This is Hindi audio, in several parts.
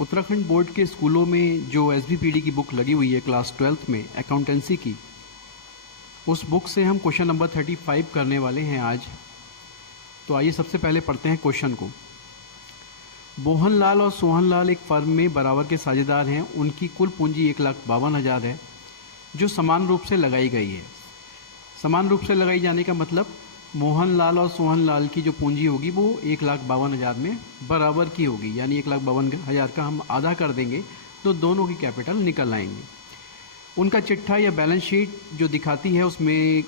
उत्तराखंड बोर्ड के स्कूलों में जो एसबीपीडी की बुक लगी हुई है क्लास 12th में अकाउंटेंसी की, उस बुक से हम क्वेश्चन नंबर 35 करने वाले हैं आज। तो आइए सबसे पहले पढ़ते हैं क्वेश्चन को। मोहन लाल और सोहन लाल एक फर्म में बराबर के साझेदार हैं। उनकी कुल पूंजी 1,52,000 है जो समान रूप से लगाई गई है। समान रूप से लगाई जाने का मतलब मोहन लाल और सोहन लाल की जो पूंजी होगी वो 1,52,000 में बराबर की होगी, यानी 1,52,000 का हम आधा कर देंगे तो दोनों की कैपिटल निकल आएंगे। उनका चिट्ठा या बैलेंस शीट जो दिखाती है उसमें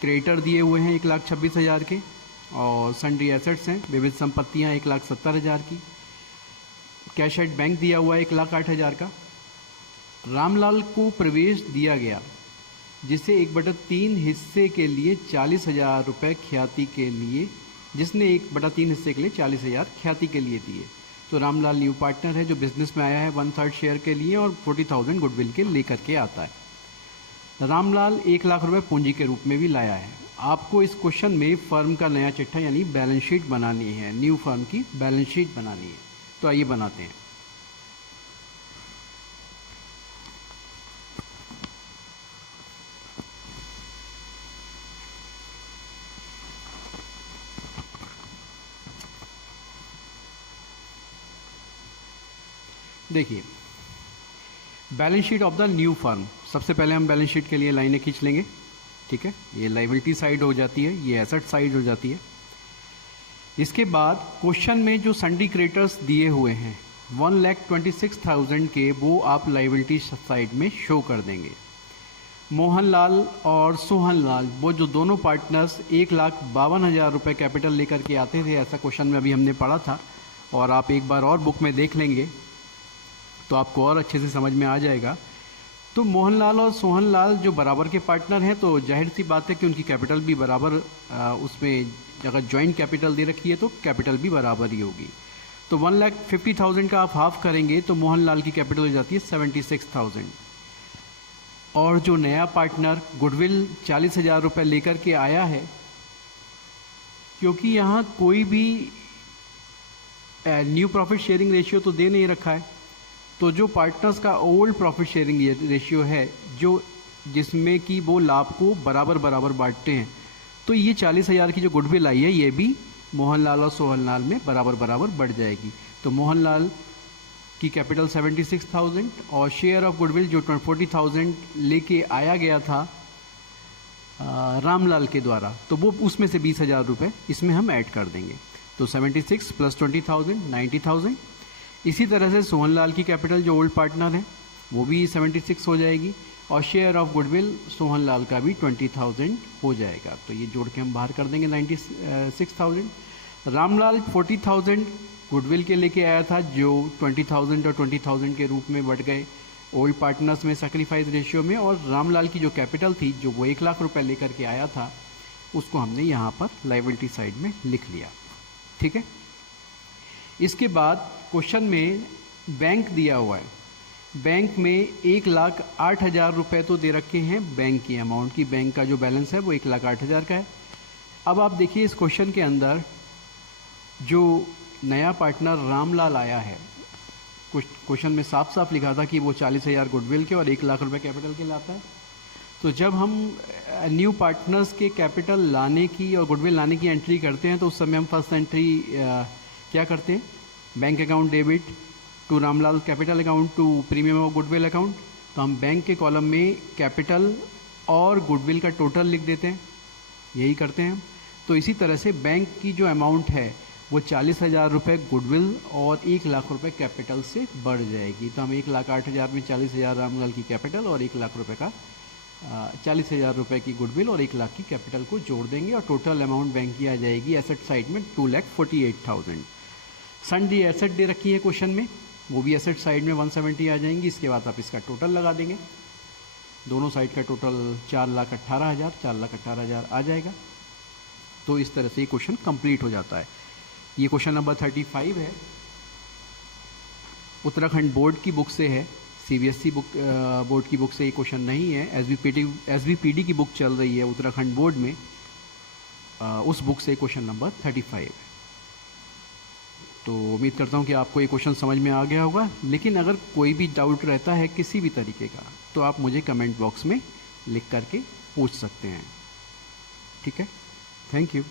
क्रेडिटर दिए हुए हैं 1,26,000 के, और सन्ड्री एसेट्स हैं, विविध संपत्तियां 1,70,000 की, कैश एट बैंक दिया हुआ है 1,08,000 का। रामलाल को प्रवेश दिया गया जिसे 1/3 हिस्से के लिए 40,000 रुपये ख्याति के लिए, जिसने 1/3 हिस्से के लिए 40,000 ख्याति के लिए दिए। तो रामलाल न्यू पार्टनर है जो बिजनेस में आया है 1/3 शेयर के लिए और 40,000 गुडविल के लेकर के आता है। रामलाल 1,00,000 रुपये पूंजी के रूप में भी लाया है। आपको इस क्वेश्चन में फर्म का नया चिट्ठा यानी बैलेंस शीट बनानी है, न्यू फर्म की बैलेंस शीट बनानी है। तो आइए बनाते हैं। देखिए, balance sheet of the new firm. सबसे पहले हम बैलेंस शीट के लिए लाइनें खींच लेंगे, ठीक है। ये लायबिलिटी साइड हो जाती है, ये एसेट साइड हो जाती है। इसके बाद क्वेश्चन में जो सन्ड्री क्रेडिटर्स दिए हुए हैं 1,26,000 के, वो आप लायबिलिटी साइड में शो कर देंगे। मोहन लाल और सोहन लाल वो जो दोनों पार्टनर्स 1,52,000 रुपये कैपिटल लेकर के आते थे, ऐसा क्वेश्चन में अभी हमने पढ़ा था, और आप एक बार और बुक में देख लेंगे तो आपको और अच्छे से समझ में आ जाएगा। तो मोहन लाल और सोहन लाल जो बराबर के पार्टनर हैं, तो जाहिर सी बात है कि उनकी कैपिटल भी बराबर, उसमें अगर जॉइंट कैपिटल दे रखी है तो कैपिटल भी बराबर ही होगी। तो 1,50,000 का आप हाफ करेंगे तो मोहन लाल की कैपिटल हो जाती है 76,000। और जो नया पार्टनर गुडविल 40,000 रुपये लेकर के आया है, क्योंकि यहाँ कोई भी न्यू प्रॉफिट शेयरिंग रेशियो तो दे नहीं रखा है, तो जो पार्टनर्स का ओल्ड प्रॉफिट शेयरिंग रेशियो है, जो जिसमें कि वो लाभ को बराबर बराबर बांटते हैं, तो ये 40,000 की जो गुडविल आई है ये भी मोहनलाल और सोहनलाल में बराबर बराबर बढ़ जाएगी। तो मोहनलाल की कैपिटल 76,000 और शेयर ऑफ गुडविल जो 40,000 लेके आया गया था रामलाल के द्वारा, तो वो उसमें से 20,000 रुपये इसमें हम ऐड कर देंगे। तो 76 + 20,000 90,000। इसी तरह से सोहनलाल की कैपिटल जो ओल्ड पार्टनर है वो भी 76 हो जाएगी, और शेयर ऑफ गुडविल सोहनलाल का भी 20,000 हो जाएगा। तो ये जोड़ के हम बाहर कर देंगे 96,000। रामलाल 40,000 गुडविल के लेके आया था जो 20,000 और 20,000 के रूप में बढ़ गए ओल्ड पार्टनर्स में सैक्रिफाइस रेशियो में, और रामलाल की जो कैपिटल थी जो वो 1,00,000 रुपये लेकर के आया था, उसको हमने यहाँ पर लायबिलिटी साइड में लिख लिया, ठीक है। इसके बाद क्वेश्चन में बैंक दिया हुआ है। बैंक में 1,08,000 रुपये तो दे रखे हैं बैंक की अमाउंट की, बैंक का जो बैलेंस है वो 1,08,000 का है। अब आप देखिए इस क्वेश्चन के अंदर जो नया पार्टनर रामलाल आया है, कुछ क्वेश्चन में साफ साफ लिखा था कि वो 40,000 गुडविल के और 1,00,000 रुपये कैपिटल के लाता है। तो जब हम न्यू पार्टनर्स के कैपिटल लाने की और गुडविल लाने की एंट्री करते हैं, तो उस समय हम फर्स्ट एंट्री क्या करते हैं, bank account debit to Ramlal capital account to premium और गुडविल अकाउंट। तो हम बैंक के कॉलम में कैपिटल और गुडविल का टोटल लिख देते हैं, यही करते हैं। तो इसी तरह से बैंक की जो अमाउंट है वो 40,000 रुपये गुडविल और 1,00,000 रुपये कैपिटल से बढ़ जाएगी। तो हम 1,08,000 में 40,000 रामलाल की कैपिटल और 1,00,000 रुपये का 40,000 रुपये की गुडविल और 1,00,000 की कैपिटल को जोड़ देंगे, और टोटल अमाउंट बैंक की आ जाएगी एसेट साइड में 2,48,000। सन्ड्री एसेट दे रखी है क्वेश्चन में, वो भी एसेट साइड में 170 आ जाएंगी। इसके बाद आप इसका टोटल लगा देंगे, दोनों साइड का टोटल 4,18,000 4,18,000 आ जाएगा। तो इस तरह से ये क्वेश्चन कंप्लीट हो जाता है। ये क्वेश्चन नंबर 35 है, उत्तराखंड बोर्ड की बुक से है, सीबीएसई बोर्ड की बुक से ये क्वेश्चन नहीं है। एसबीपीडी की बुक चल रही है उत्तराखंड बोर्ड में, उस बुक से क्वेश्चन नंबर 35 है। तो उम्मीद करता हूँ कि आपको ये क्वेश्चन समझ में आ गया होगा, लेकिन अगर कोई भी डाउट रहता है किसी भी तरीके का तो आप मुझे कमेंट बॉक्स में लिख करके पूछ सकते हैं। ठीक है, थैंक यू।